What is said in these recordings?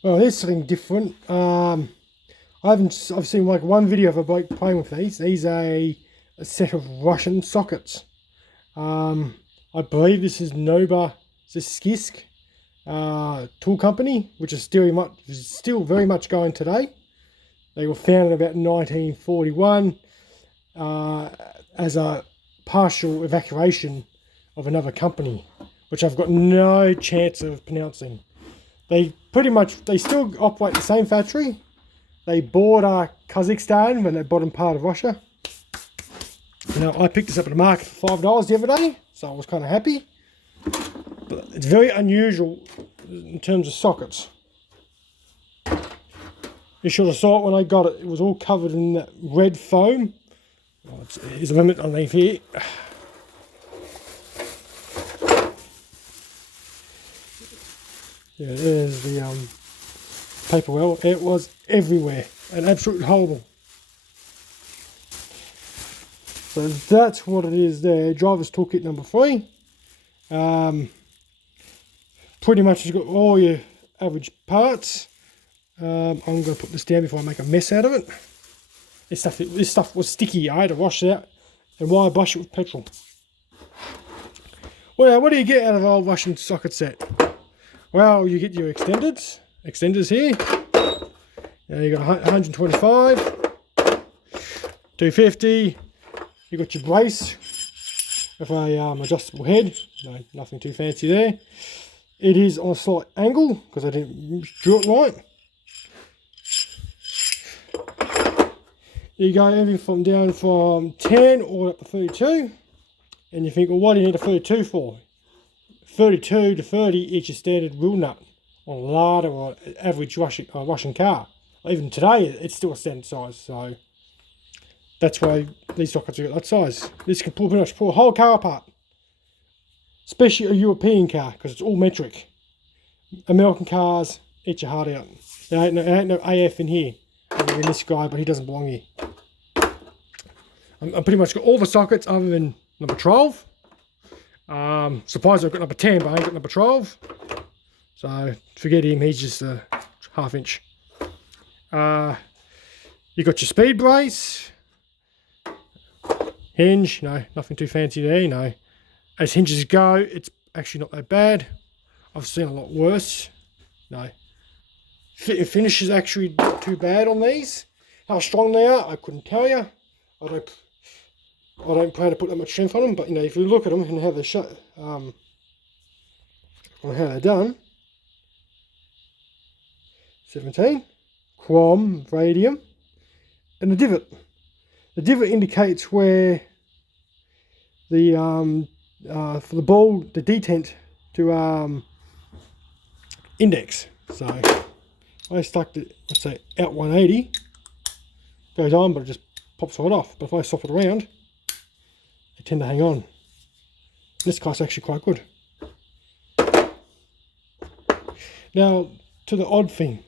Well, here's something different. I've seen like one video of a bloke playing with these. These are a set of Russian sockets. I believe this is Novosibirsk Tool Company, which is still very much going today. They were founded about 1941 as a partial evacuation of another company, which I've got no chance of pronouncing. They still operate the same factory. They bought Kazakhstan when they bottom part of Russia. Now, I picked this up at the market for $5 the other day, so I was kind of happy. But it's very unusual in terms of sockets. You should have saw it when I got it. It was all covered in that red foam. Oh, there's a limit underneath here. Yeah, there's the paper well. It was everywhere and absolutely horrible. So that's what it is there. Driver's toolkit number 3. Pretty much it's got all your average parts. I'm going to put this down before I make a mess out of it. This stuff was sticky. I had to wash it out. And why brush it with petrol? Well, what do you get out of an old Russian socket set? Well, you get your extenders here. Now you got 125, 250. You got your brace with a adjustable head. No, nothing too fancy there. It is on a slight angle because I didn't drill it right. You go everything down from 10 all up to 32. And you think, well, what do you need a 32 for? 32 to 30 is your standard wheel nut on a Lada or average Russian car. Even today, it's still a standard size, so that's why these sockets are that size. This can pretty much pull a whole car apart, especially a European car, because it's all metric. American cars, eat your heart out. There ain't no AF in here. In this guy, but he doesn't belong here. I pretty much got all the sockets other than number 12. Surprised I've got number 10, but I ain't got number 12. So forget him, he's just a ½ inch. You got your speed brace. Hinge, no, nothing too fancy there, no. As hinges go, it's actually not that bad. I've seen a lot worse. No. Finish is actually not too bad on these. How strong they are, I couldn't tell you. I don't plan to put that much strength on them, but you know, if you look at them and how they're on how they're done. 17, chrome, radium, and the divot. The divot indicates where the for the ball, the detent to index. So I stuck it, let's say, out 180, goes on, but it just pops right off. But if I swap it around, they tend to hang on. This guy's actually quite good. Now, to the odd thing.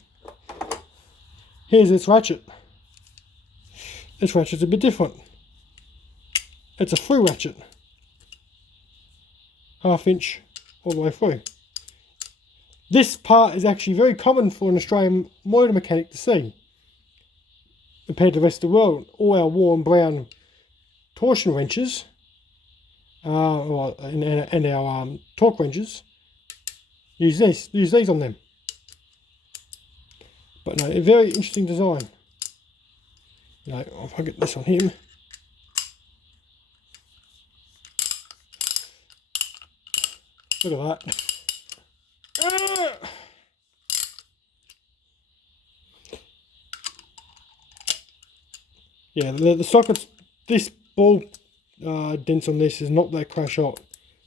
Here's its ratchet. This ratchet's a bit different. It's a through ratchet. ½ inch all the way through. This part is actually very common for an Australian motor mechanic to see compared to the rest of the world. All our worn brown torsion wrenches and our torque wrenches use these on them. But no, a very interesting design. You know, if I get this on him, look at that. Yeah, the sockets, this ball dents on this is not that crash hot,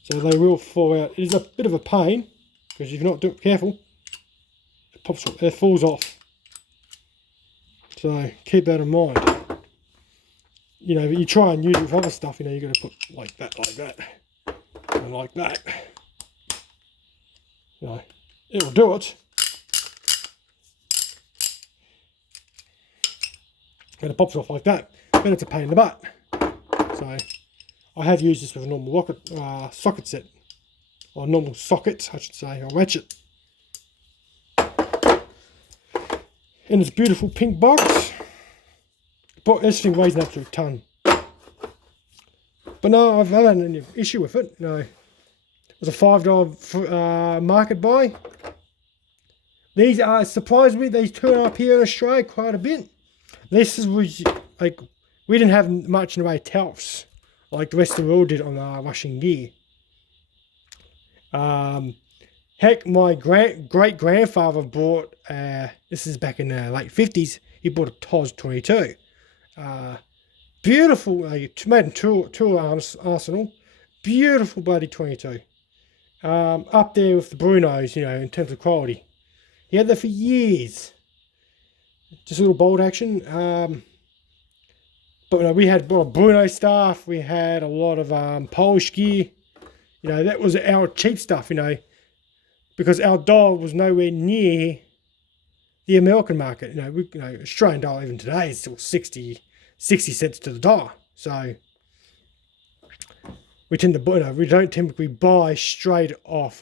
so they will fall out. It is a bit of a pain because if you're not careful, it falls off. So keep that in mind. You know, but you try and use it with other stuff. You know, you're going to put like that, and like that. You know, it'll do it. And it pops off like that. Then it's a pain in the butt. So I have used this with a normal socket set, or normal socket, I should say, or ratchet. in this beautiful pink box. But this thing weighs an absolute ton. But no, I've not had any issue with it. No, it was a $5 market buy. These are, surprisingly, these turn up here in Australia quite a bit. This was like, we didn't have much in the way of towels like the rest of the world did on our washing gear. Heck, my great-grandfather bought, this is back in the late 50s, he bought a TOS 22. Beautiful, made in tool arsenal, beautiful bloody 22. Up there with the Brunos, you know, in terms of quality. He had that for years. Just a little bolt action. But you know, we had a lot of Bruno stuff, we had a lot of Polish gear. You know, that was our cheap stuff, you know, because our dollar was nowhere near the American market. You know, Australian dollar even today is still 60 cents to the dollar. So we tend to, you know, we don't typically buy straight off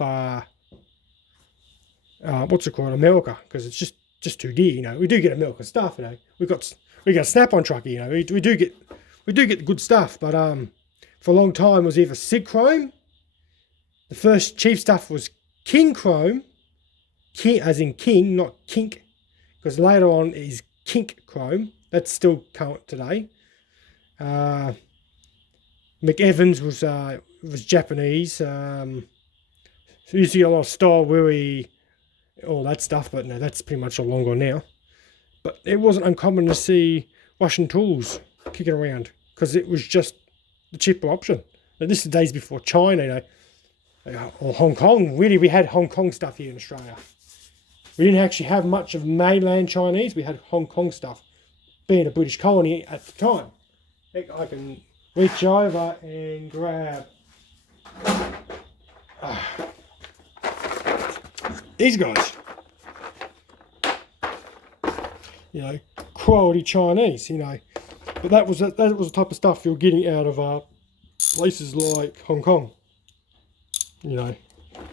what's it called, America, because it's just too dear. You know, we do get American stuff. You know, we got a Snap-on trucker. You know, we do get the good stuff. But for a long time it was either Sig Chrome. The first cheap stuff was King Chrome, as in King, not Kink, because later on is Kink Chrome. That's still current today. McEvans was Japanese. So you used to get a lot of Style Weary, all that stuff, but no, that's pretty much all long gone now. But it wasn't uncommon to see Russian tools kicking around because it was just the cheaper option. Now, this is days before China, you know. Or Hong Kong. Really, we had Hong Kong stuff here in Australia. We didn't actually have much of mainland Chinese. We had Hong Kong stuff, being a British colony at the time. I can reach over and grab these guys. You know, quality Chinese. You know, but that was the type of stuff you're getting out of places like Hong Kong. You know,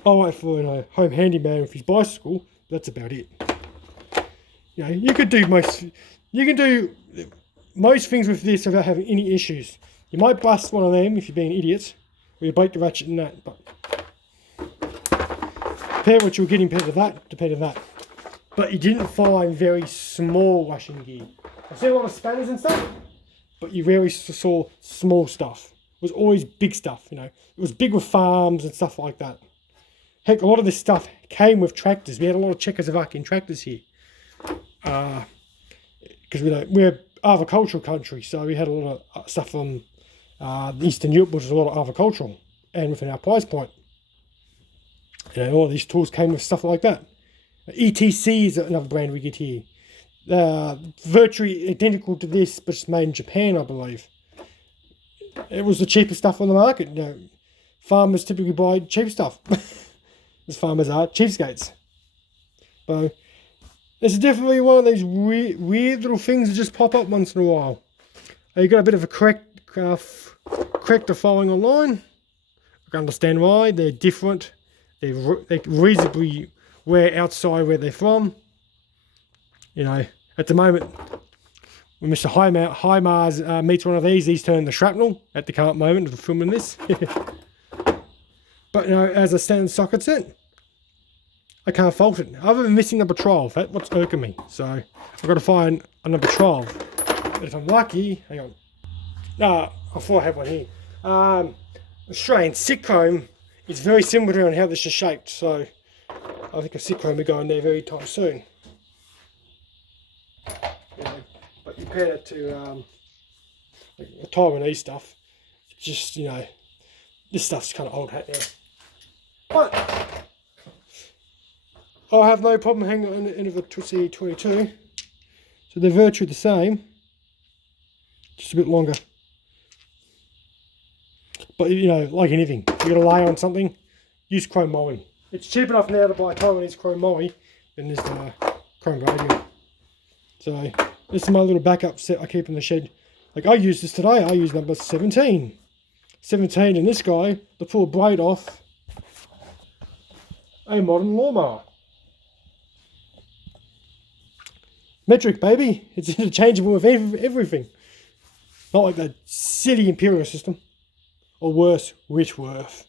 I wait for, you know, home handyman with his bicycle. That's about it. You know, you can do most things with this without having any issues. You might bust one of them if you're being idiots, or you break the ratchet in that. But compare what you're getting compared to that. But you didn't find very small washing gear. I see a lot of spanners and stuff, but you rarely saw small stuff. It was always big stuff, you know. It was big with farms and stuff like that. Heck, a lot of this stuff came with tractors. We had a lot of Czechoslovakian tractors here. Because we're an agricultural country, so we had a lot of stuff from Eastern Europe, which is a lot of agricultural, and within our price point. You know, all of these tools came with stuff like that. ETC is another brand we get here. Virtually identical to this, but it's made in Japan, I believe. It was the cheapest stuff on the market. You know, farmers typically buy cheap stuff. As farmers are cheapskates. So it's definitely one of these weird little things that just pop up once in a while. You got a bit of a corrector following online. I can understand why. They're different. They reasonably wear outside where they're from. You know, at the moment, when Mr. Hi-Mars meets one of these turn the shrapnel at the current moment of filming this. But you know, as a standard socket set, I can't fault it. Other than missing number 12, that's what's irking me. So I've got to find a number 12. But if I'm lucky, hang on. No, I thought I had one here. Australian Sig Chrome is very similar to how this is shaped. So I think a Sig Chrome will go in there very time soon. You know, but compare that to the Taiwanese stuff. It's just, you know, this stuff's kind of old hat now. But I have no problem hanging on the end of a C22. So they're virtually the same, just a bit longer. But you know, like anything, you got to lay on something, use chrome moly. It's cheap enough now to buy Taiwanese chrome moly than this chrome radial. So this is my little backup set I keep in the shed. Like I use this today, I use number 17. 17 in this guy to pull a blade off a modern lawnmower. Metric, baby. It's interchangeable with everything. Not like the silly imperial system. Or worse, Richworth.